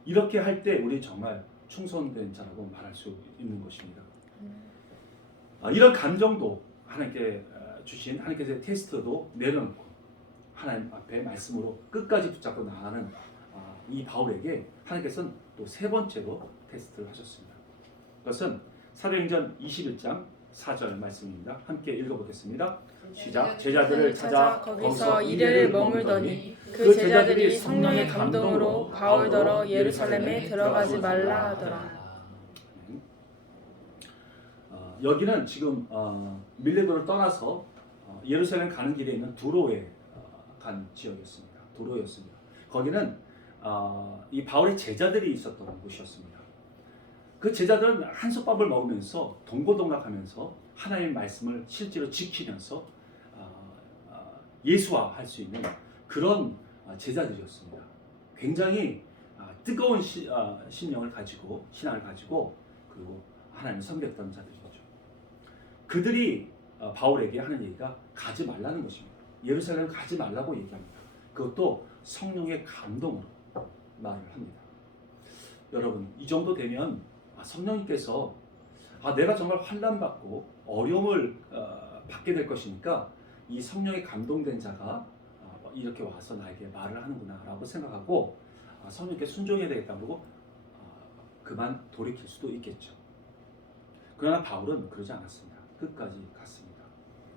이렇게 할 때 우리 정말 충성된 자라고 말할 수 있는 것입니다. 이런 감정도 하나님께 주신 하나님께서의 테스트도 내려놓고 하나님 앞에 말씀으로 끝까지 붙잡고 나가는 이 바울에게 하나님께서는 또 세 번째로 테스트를 하셨습니다. 그것은 사도행전 21장 4절 말씀입니다. 함께 읽어보겠습니다. 시작. 제자들을 찾아 거기서 이래를 머물더니 그 제자들이 성령의 감동으로 바울더러 예루살렘에 들어가지 말라 하더라. 여기는 지금 밀레도를 떠나서 예루살렘 가는 길에 있는 두로에 간 지역이었습니다. 두로였습니다. 거기는 이 바울의 제자들이 있었던 곳이었습니다. 그 제자들은 한솥밥을 먹으면서 동고동락하면서 하나님의 말씀을 실제로 지키면서 예수화할 수 있는 그런 제자들이었습니다. 굉장히 뜨거운 신앙을 가지고 그리고 하나님을 섬겼던 자들이죠. 그들이 바울에게 하는 얘기가 가지 말라는 것입니다. 예루살렘 가지 말라고 얘기합니다. 그것도 성령의 감동으로 말을 합니다. 여러분, 이 정도 되면 성령님께서 내가 정말 환난받고 어려움을 받게 될 것이니까 이 성령에 감동된 자가 이렇게 와서 나에게 말을 하는구나 라고 생각하고 성령께 순종해야 되겠다고 그러고 그만 돌이킬 수도 있겠죠. 그러나 바울은 그러지 않았습니다. 끝까지 갔습니다.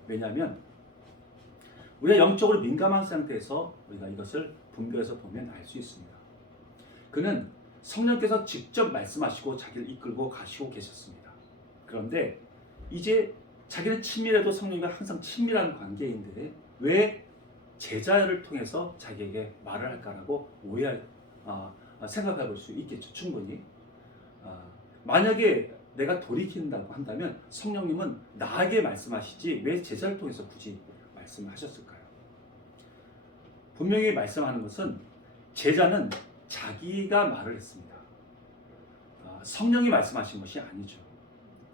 왜냐하면 우리가 영적으로 민감한 상태에서 우리가 이것을 분별해서 보면 알 수 있습니다. 그는 성령께서 직접 말씀하시고 자기를 이끌고 가시고 계셨습니다. 그런데 이제 자기는 친밀해도 성령과 항상 친밀한 관계인데 왜 제자를 통해서 자기에게 말을 할까라고 생각해 볼 수 있겠죠. 충분히. 만약에 내가 돌이킨다고 한다면 성령님은 나에게 말씀하시지 왜 제자를 통해서 굳이 말씀을 하셨을까요? 분명히 말씀하는 것은 제자는 자기가 말을 했습니다. 성령이 말씀하신 것이 아니죠.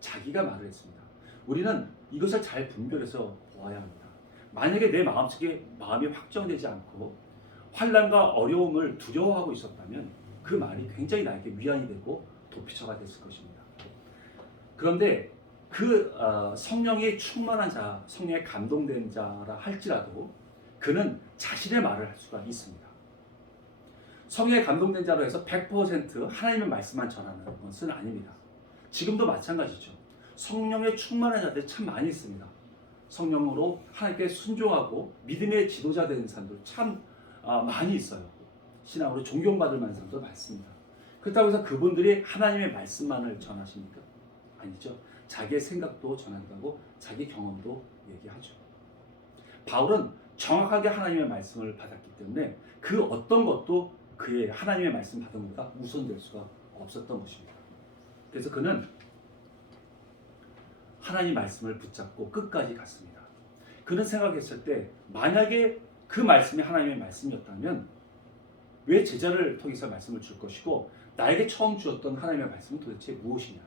자기가 말을 했습니다. 우리는 이것을 잘 분별해서 보아야 합니다. 만약에 내 마음속에 마음이 확정되지 않고 환난과 어려움을 두려워하고 있었다면 그 말이 굉장히 나에게 위안이 되고 도피처가 됐을 것입니다. 그런데 그 성령이 충만한 자, 성령에 감동된 자라 할지라도 그는 자신의 말을 할 수가 있습니다. 성령에 감동된 자로 해서 100% 하나님의 말씀만 전하는 것은 아닙니다. 지금도 마찬가지죠. 성령의 충만한 자들이 참 많이 있습니다. 성령으로 하나님께 순종하고 믿음의 지도자 되는 사람들 참 많이 있어요. 신앙으로 존경받을 만한 사람도 많습니다. 그렇다고 해서 그분들이 하나님의 말씀만을 전하십니까? 아니죠. 자기의 생각도 전한다고 자기 경험도 얘기하죠. 바울은 정확하게 하나님의 말씀을 받았기 때문에 그 어떤 것도 그의 하나님의 말씀 받은 것보다 우선될 수가 없었던 것입니다. 그래서 그는 하나님 말씀을 붙잡고 끝까지 갔습니다. 그는 생각했을 때 만약에 그 말씀이 하나님의 말씀이었다면 왜 제자를 통해서 말씀을 줄 것이고 나에게 처음 주었던 하나님의 말씀은 도대체 무엇이냐?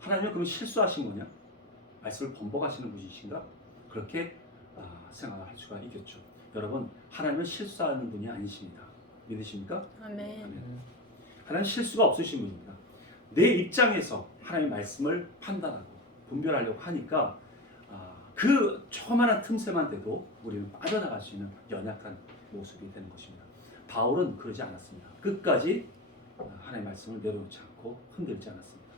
하나님은 그럼 실수하신 거냐? 말씀을 번복하시는 분이신가? 그렇게 생각을 할 수가 있겠죠. 여러분, 하나님은 실수하는 분이 아니십니다. 믿으십니까? 아멘. 하나님은 실수가 없으신 분입니다. 내 입장에서 하나님의 말씀을 판단하고 분별하려고 하니까 그 조그마한 틈새만 돼도 우리는 빠져나갈 수 있는 연약한 모습이 되는 것입니다. 바울은 그러지 않았습니다. 끝까지 하나님의 말씀을 내려놓지 않고 흔들지 않았습니다.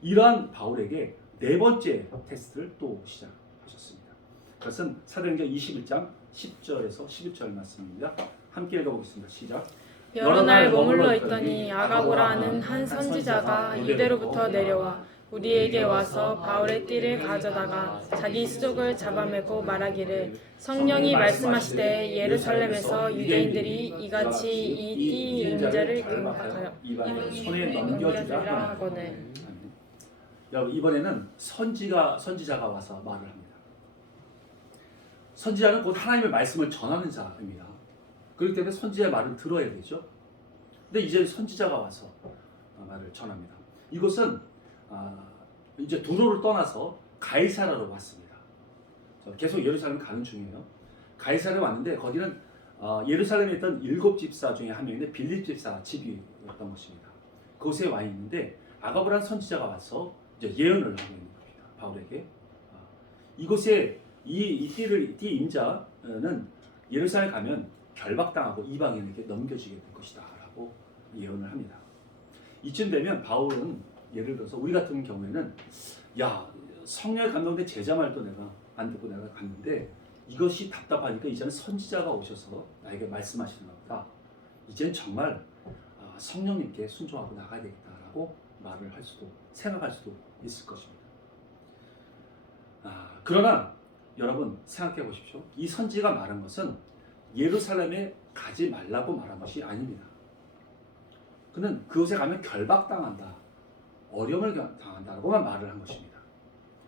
이러한 바울에게 네 번째 테스트를 또 시작하셨습니다. 그것은 사도행전 21장 10절에서 11절 말씀입니다. 함께 읽어보겠습니다. 시작. 여러 날 머물러 있더니 아가보라는 한 선지자가 유대로부터 내려와 우리에게 와서 바울의 띠를 가져다가 자기 수족을 잡아매고 말하기를 성령이 말씀하시되 예루살렘에서 유대인들이 이같이 이 띠 임자를 경박하여 손에 넘겨주라 하거늘. 여러분, 이번에는 선지자가 와서 말을 합니다. 선지자는 곧 하나님의 말씀을 전하는 자입니다. 그렇기 때문에 선지자의 말을 들어야 되죠. 근데 이제 선지자가 와서 말을 전합니다. 이곳은 이제 두로를 떠나서 가이사라로 왔습니다. 계속 예루살렘 가는 중이에요. 가이사라에 왔는데 거기는 예루살렘에 있던 7 집사 중에 한 명인데 빌립 집사 집이었던 것입니다. 그곳에 와 있는데 아가보라는 선지자가 와서 이제 예언을 하고 있는 겁니다. 바울에게 이곳에 이 띠 임자는 예루살렘에 가면 결박당하고 이방인에게 넘겨지게 될 것이다라고 예언을 합니다. 이쯤 되면 바울은 예를 들어서 우리 같은 경우에는 성령에 감동된 제자 말도 내가 안 듣고 내가 갔는데 이것이 답답하니까 이제는 선지자가 오셔서 나에게 말씀하시는 겁니다. 이젠 정말 성령님께 순종하고 나가야 되겠다라고 말을 할 수도 생각할 수도 있을 것입니다. 그러나 여러분 생각해 보십시오. 이 선지가 말한 것은 예루살렘에 가지 말라고 말한 것이 아닙니다. 그는 그곳에 가면 결박당한다, 어려움을 당한다라고만 말을 한 것입니다.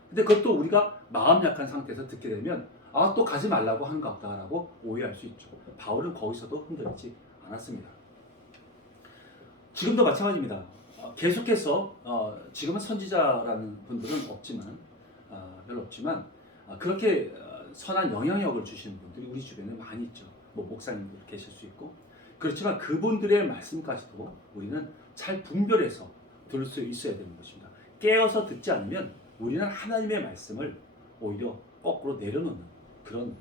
근데 그것도 우리가 마음 약한 상태에서 듣게 되면 또 가지 말라고 한가 보다라고 오해할 수 있죠. 바울은 거기서도 흔들리지 않았습니다. 지금도 마찬가지입니다. 계속해서 지금은 선지자라는 분들은 없지만 별로 없지만 그렇게 선한 영향력을 주시는 분들이 우리 주변에 많이 있죠. 목사님들 계실 수 있고 그렇지만 그분들의 말씀까지도 우리는 잘 분별해서 들을 수 있어야 되는 것입니다. 깨어서 듣지 않으면 우리는 하나님의 말씀을 오히려 거꾸로 내려놓는 그런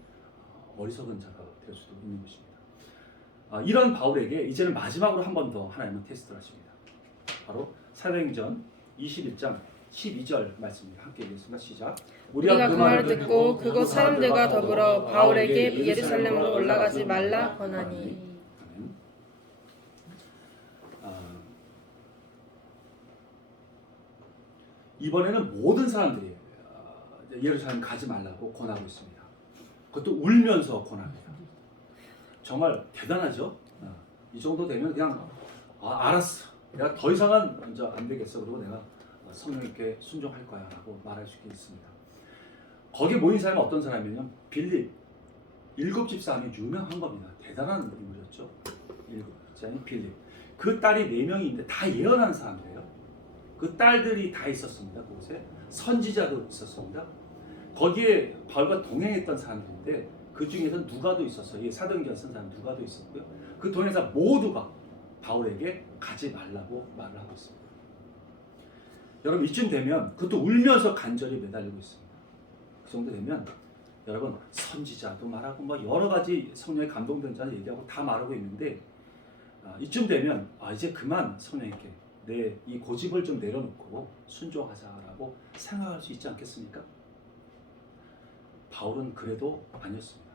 어리석은 자가 될 수도 있는 것입니다. 이런 바울에게 이제는 마지막으로 한 번 더 하나님은 테스트를 하십니다. 바로 사도행전 21장 12절 말씀입니다. 함께 읽겠습니다. 시작. 우리가 그 말을 듣고 그곳 사람들과 더불어 바울에게 예루살렘으로 올라가지 말라 권하니. 이번에는 모든 사람들이 예루살렘 가지 말라고 권하고 있습니다. 그것도 울면서 권합니다. 정말 대단하죠? 이 정도 되면 그냥 알았어. 내가 더 이상은 이제 안 되겠어. 그리고 내가 성령님께 순종할 거야 라고 말할 수 있습니다. 거기에 모인 사람은 어떤 사람이냐면 빌립 7 집사함이 유명한 겁니다. 대단한 인물이었죠. 7 집사함이 빌립. 그 딸이 4명이 있는데 다 예언하는 사람들이에요. 그 딸들이 다 있었습니다. 그곳에 선지자도 있었습니다. 거기에 바울과 동행했던 사람들인데 그 중에서 누가도 있었어요. 사도행전 쓴 사람 누가도 있었고요. 그 동행사 모두가 바울에게 가지 말라고 말을 하고 있습니다. 여러분 이쯤 되면 그것도 울면서 간절히 매달리고 있습니다. 그 정도 되면 여러분 선지자도 말하고 여러 가지 성령에 감동된 자를 얘기하고 다 말하고 있는데 이쯤 되면 이제 그만 성령님께 내 이 고집을 좀 내려놓고 순종하자라고 생각할 수 있지 않겠습니까? 바울은 그래도 아니었습니다.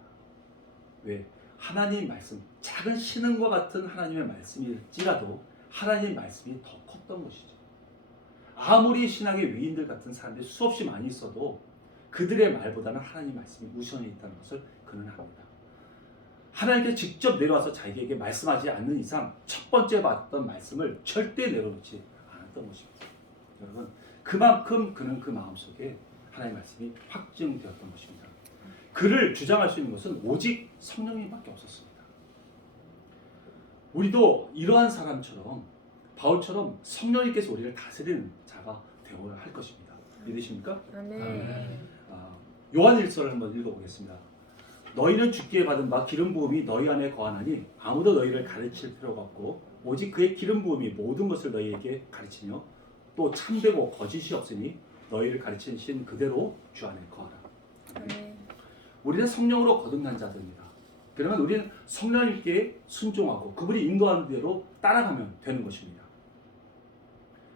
왜? 하나님 말씀, 작은 신음과 같은 하나님의 말씀일지라도 하나님의 말씀이 더 컸던 것이죠. 아무리 신학의 위인들 같은 사람들이 수없이 많이 있어도 그들의 말보다는 하나님 말씀이 우선에 있다는 것을 그는 압니다. 하나님께 직접 내려와서 자기에게 말씀하지 않는 이상 첫 번째 받았던 말씀을 절대 내려놓지 않았던 것입니다. 여러분, 그만큼 그는 그 마음속에 하나님의 말씀이 확증되었던 것입니다. 그를 주장할 수 있는 것은 오직 성령님밖에 없었습니다. 우리도 이러한 사람처럼 바울처럼 성령님께서 우리를 다스리는 자가 되어야 할 것입니다. 믿으십니까? 아멘. 요한 1서를 한번 읽어보겠습니다. 너희는 주께 받은 바 기름 부음이 너희 안에 거하나니 아무도 너희를 가르칠 필요가 없고 오직 그의 기름 부음이 모든 것을 너희에게 가르치며 또 참되고 거짓이 없으니 너희를 가르치신 그대로 주 안에 거하라. 아멘. 우리는 성령으로 거듭난 자들입니다. 그러면 우리는 성령님께 순종하고 그분이 인도하는 대로 따라가면 되는 것입니다.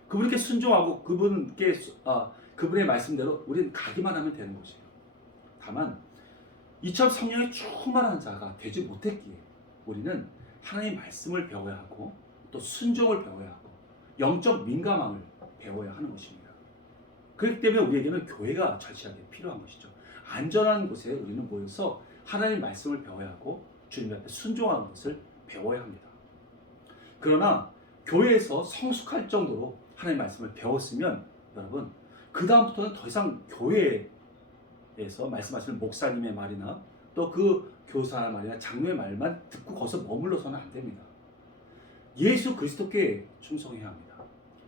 그분께 순종하고 그분의 말씀대로 우리는 가기만 하면 되는 것이에요. 다만 이처럼 성령에 충만한 자가 되지 못했기에 우리는 하나님의 말씀을 배워야 하고 또 순종을 배워야 하고 영적 민감함을 배워야 하는 것입니다. 그렇기 때문에 우리에게는 교회가 절실하게 필요한 것이죠. 안전한 곳에 우리는 모여서 하나님의 말씀을 배워야 하고 주님 앞에 순종하는 것을 배워야 합니다. 그러나 교회에서 성숙할 정도로 하나님의 말씀을 배웠으면 여러분 그 다음부터는 더 이상 교회에서 말씀하시는 목사님의 말이나 또 그 교사 말이나 장로의 말만 듣고 거기서 머물러서는 안 됩니다. 예수 그리스도께 충성해야 합니다.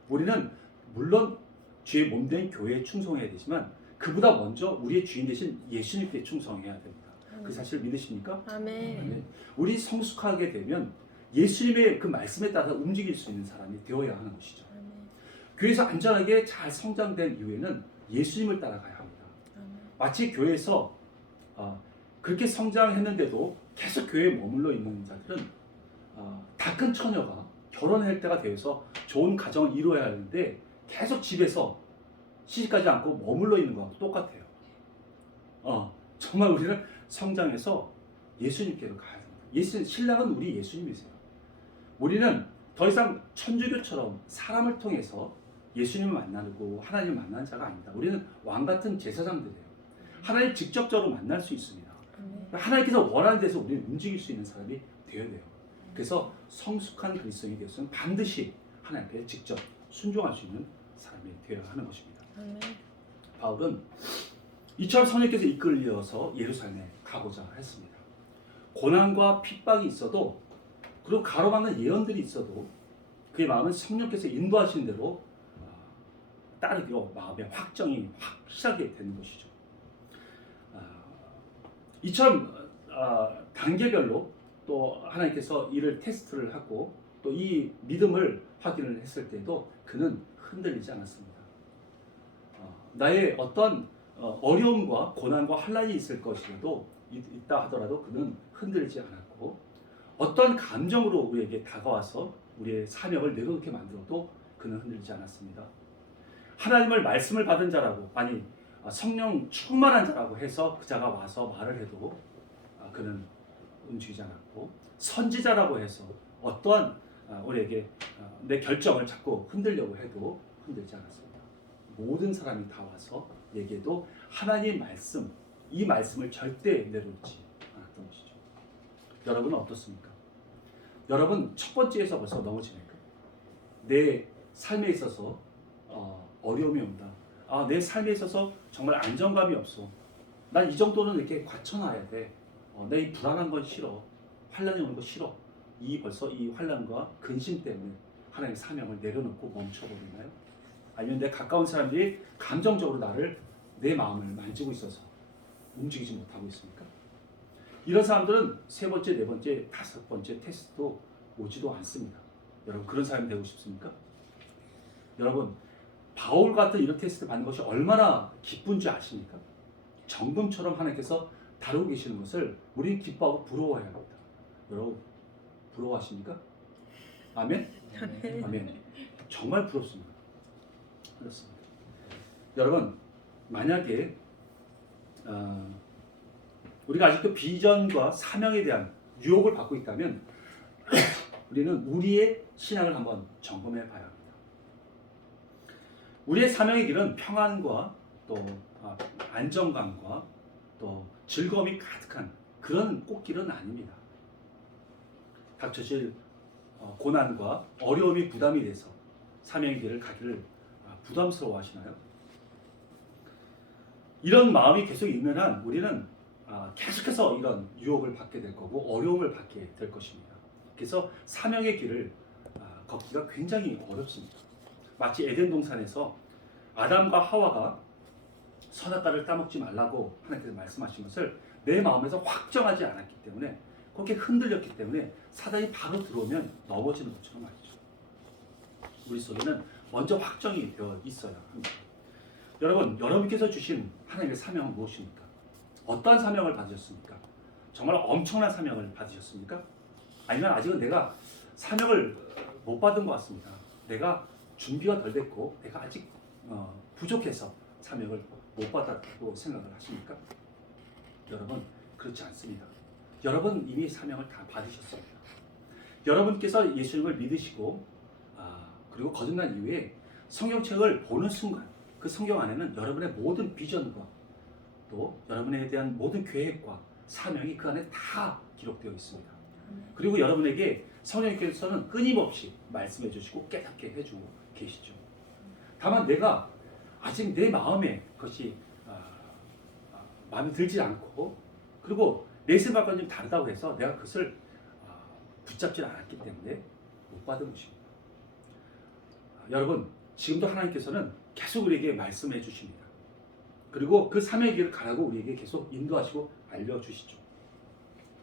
우리는 물론 주의 몸된 교회에 충성해야 되지만 그보다 먼저 우리의 주인 되신 예수님께 충성해야 됩니다. 그 사실 믿으십니까? 아멘. 우리 성숙하게 되면 예수님의 그 말씀에 따라 움직일 수 있는 사람이 되어야 하는 것이죠. 아멘. 교회에서 안전하게 잘 성장된 이후에는 예수님을 따라가야 합니다. 아멘. 마치 교회에서 그렇게 성장했는데도 계속 교회에 머물러 있는 자들은 다 큰 처녀가 결혼할 때가 되어서 좋은 가정을 이루어야 하는데 계속 집에서 시집가지 않고 머물러 있는 거하고 똑같아요. 정말 우리는 성장해서 예수님께로 가야 됩니다. 신랑은 우리 예수님이세요. 우리는 더 이상 천주교처럼 사람을 통해서 예수님을 만나고 하나님을 만나는 자가 아닙니다. 우리는 왕같은 제사장들이에요. 하나님 직접적으로 만날 수 있습니다. 아멘. 하나님께서 원하는 데서 우리는 움직일 수 있는 사람이 되어야 돼요. 그래서 성숙한 그리스도인이 되었으면 반드시 하나님께 직접 순종할 수 있는 사람이 되어야 하는 것입니다. 아멘. 바울은 이처럼 성령께서 이끌려서 예루살렘에 가고자 했습니다. 고난과 핍박이 있어도 그리고 가로막는 예언들이 있어도 그의 마음은 성령께서 인도하시는 대로 따르기로 마음의 확정이 확실하게 되는 것이죠. 이처럼 단계별로 또 하나님께서 이를 테스트를 하고 또 이 믿음을 확인을 했을 때도 그는 흔들리지 않았습니다. 나의 어떤 어려움과 고난과 환란이 있을 것이라도 있다 하더라도 그는 흔들리지 않았고 어떤 감정으로 우리에게 다가와서 우리의 사명을 내려놓게 만들어도 그는 흔들리지 않았습니다. 하나님을 말씀을 받은 자라고 아니 성령 충만한 자라고 해서 그 자가 와서 말을 해도 그는 움직이지 않았고 선지자라고 해서 어떠한 우리에게 내 결정을 자꾸 흔들려고 해도 흔들지 않았습니다. 모든 사람이 다 와서 얘기해도 하나님의 말씀, 이 말씀을 절대 내려놓지 않았던 것이죠. 여러분은 어떻습니까? 여러분 첫 번째에서 벌써 넘어지니까 내 삶에 있어서 어려움이 온다. 내 삶에 있어서 정말 안정감이 없어. 난 이 정도는 이렇게 갖춰놔야 돼. 내 이 불안한 건 싫어. 환란이 오는 거 싫어. 벌써 이 환란과 근심 때문에 하나님의 사명을 내려놓고 멈춰버리나요? 아니면 내 가까운 사람들이 감정적으로 내 마음을 만지고 있어서 움직이지 못하고 있습니까? 이런 사람들은 세 번째, 네 번째, 다섯 번째 테스트도 오지도 않습니다. 여러분 그런 사람이 되고 싶습니까? 여러분 바울 같은 이런 테스트 받는 것이 얼마나 기쁜지 아십니까? 정금처럼 하나님께서 다루고 계시는 것을 우리는 기뻐하고 부러워해야 합니다. 여러분 부러워하십니까? 아멘? 아멘. 아멘. 정말 부럽습니다. 그렇습니다. 여러분, 만약에 우리가 아직도 비전과 사명에 대한 유혹을 받고 있다면 우리는 우리의 신앙을 한번 점검해 봐야 합니다. 우리의 사명의 길은 평안과 또 안정감과 또 즐거움이 가득한 그런 꽃길은 아닙니다. 닥쳐질 고난과 어려움이 부담이 돼서 사명의 길을 가기를 부담스러워 하시나요? 이런 마음이 계속 있는 한 우리는 계속해서 이런 유혹을 받게 될 거고 어려움을 받게 될 것입니다. 그래서 사명의 길을 걷기가 굉장히 어렵습니다. 마치 에덴 동산에서 아담과 하와가 선악과를 따먹지 말라고 하나님께서 말씀하신 것을 내 마음에서 확정하지 않았기 때문에 그렇게 흔들렸기 때문에 사단이 바로 들어오면 넘어지는 것처럼 말이죠. 우리 속에는 먼저 확정이 되어 있어야 합니다. 여러분, 여러분께서 주신 하나님의 사명은 무엇입니까? 어떠한 사명을 받으셨습니까? 정말 엄청난 사명을 받으셨습니까? 아니면 아직은 내가 사명을 못 받은 것 같습니다. 내가 준비가 덜 됐고 내가 아직 부족해서 사명을 못 받았다고 생각을 하십니까? 여러분, 그렇지 않습니다. 여러분 이미 사명을 다 받으셨습니다. 여러분께서 예수님을 믿으시고 그리고 거듭난 이후에 성경책을 보는 순간 그 성경 안에는 여러분의 모든 비전과 또 여러분에 대한 모든 계획과 사명이 그 안에 다 기록되어 있습니다. 그리고 여러분에게 성령께서는 끊임없이 말씀해 주시고 깨닫게 해주고 계시죠. 다만 내가 아직 내 마음에 그것이 마음에 들지 않고 그리고 내 생각과는 좀 다르다고 해서 내가 그것을 붙잡지 않았기 때문에 못 받은 것입니다. 여러분, 지금도 하나님께서는 계속 우리에게 말씀해 주십니다. 그리고 그 사명의 길을 가라고 우리에게 계속 인도하시고 알려주시죠.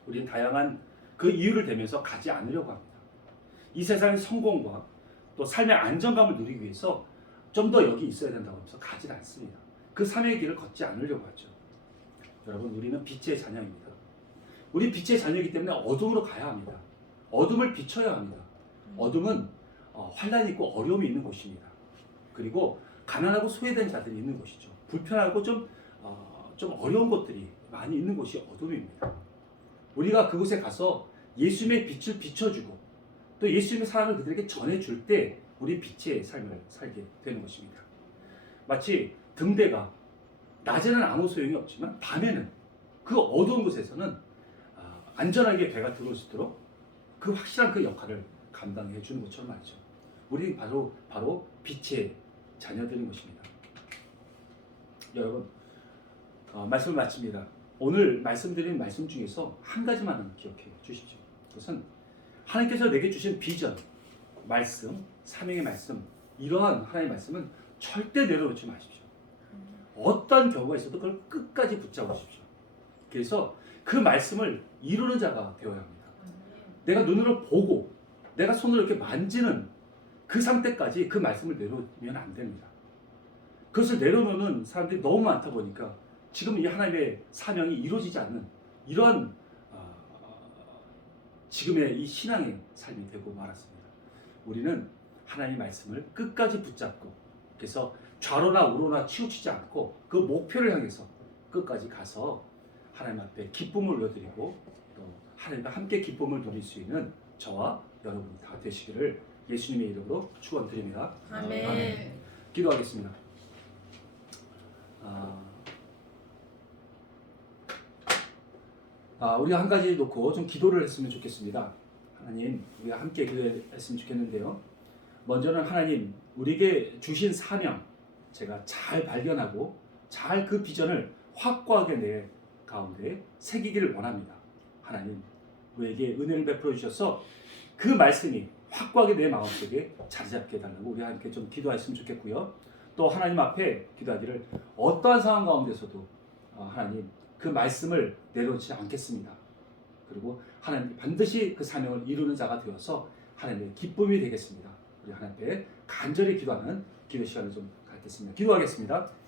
우리는 다양한 그 이유를 대면서 가지 않으려고 합니다. 이 세상의 성공과 또 삶의 안정감을 누리기 위해서 좀 더 여기 있어야 된다고 하면서 가지 않습니다. 그 사명의 길을 걷지 않으려고 하죠. 여러분, 우리는 빛의 자녀입니다. 우리 빛의 자녀이기 때문에 어둠으로 가야 합니다. 어둠을 비춰야 합니다. 어둠은 환란이 있고 어려움이 있는 곳입니다. 그리고 가난하고 소외된 자들이 있는 곳이죠. 불편하고 좀 어려운 것들이 많이 있는 곳이 어둠입니다. 우리가 그곳에 가서 예수님의 빛을 비춰주고 또 예수님의 사랑을 그들에게 전해줄 때 우리 빛의 삶을 살게 되는 것입니다. 마치 등대가 낮에는 아무 소용이 없지만 밤에는 그 어두운 곳에서는 안전하게 배가 들어올 수 있도록 그 확실한 그 역할을 감당해 주는 것처럼 말이죠. 우리 바로 빛의 자녀들인 것입니다. 여러분, 말씀을 마칩니다. 오늘 말씀드린 말씀 중에서 한 가지만은 기억해 주십시오. 그것은 하나님께서 내게 주신 비전, 말씀, 사명의 말씀, 이러한 하나님의 말씀은 절대 내려놓지 마십시오. 어떤 경우가 있어도 그걸 끝까지 붙잡으십시오. 그래서 그 말씀을 이루는 자가 되어야 합니다. 내가 눈으로 보고 내가 손으로 이렇게 만지는 그 상태까지 그 말씀을 내려놓으면 안 됩니다. 그것을 내려놓는 사람들이 너무 많다 보니까 지금 이 하나님의 사명이 이루어지지 않는 이러한 지금의 이 신앙의 삶이 되고 말았습니다. 우리는 하나님의 말씀을 끝까지 붙잡고 그래서 좌로나 우로나 치우치지 않고 그 목표를 향해서 끝까지 가서 하나님 앞에 기쁨을 올려드리고 또 하나님과 함께 기쁨을 누릴 수 있는 저와 여러분이 다 되시기를 예수님의 이름으로 축원드립니다. 아멘. 기도하겠습니다. 우리가 한 가지 놓고 좀 기도를 했으면 좋겠습니다. 하나님, 우리가 함께 기도했으면 좋겠는데요. 먼저는 하나님, 우리에게 주신 사명, 제가 잘 발견하고 잘 그 비전을 확고하게 내 가운데 새기기를 원합니다. 하나님, 우리에게 은혜를 베풀어 주셔서 그 말씀이 확고하게 내 마음속에 자리 잡게 해달라고 우리 함께 좀 기도했으면 좋겠고요. 또 하나님 앞에 기도하기를 어떠한 상황 가운데서도 하나님 그 말씀을 내려놓지 않겠습니다. 그리고 하나님 반드시 그 사명을 이루는 자가 되어서 하나님의 기쁨이 되겠습니다. 우리 하나님 앞에 간절히 기도하는 기도 시간을 좀 갖겠습니다. 기도하겠습니다.